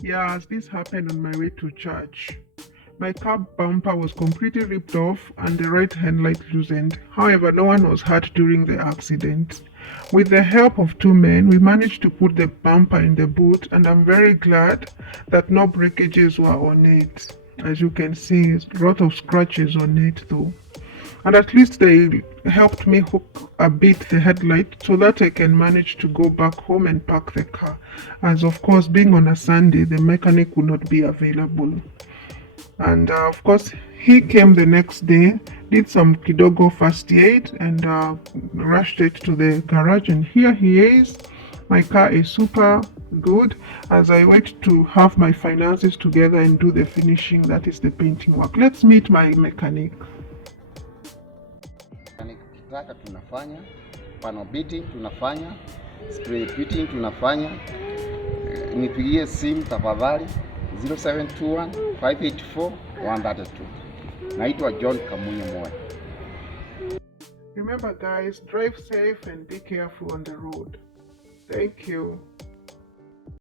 Yes, this happened on my way to church. My car bumper was completely ripped off and the right headlight loosened. However, no one was hurt during the accident. With the help of two men, we managed to put the bumper in the boot, and I'm very glad that no breakages were on it. As you can see, a lot of scratches on it though. And at least they helped me hook a bit the headlight so that I can manage to go back home and park the car. As of course, being on a Sunday, the mechanic would not be available. And of course, he came the next day, did some kidogo first aid, and rushed it to the garage. And here he is. My car is super good as I wait to have my finances together and do the finishing, that is the painting work. Let's meet my mechanic. Tukitaka tunafanya panel beating, tunafanya spray beating, tunafanya. Nipigie simu tafadhali 0721 584 132. Naitwa John Kamunyo Moyo. Remember guys, drive safe and be careful on the road. Thank you.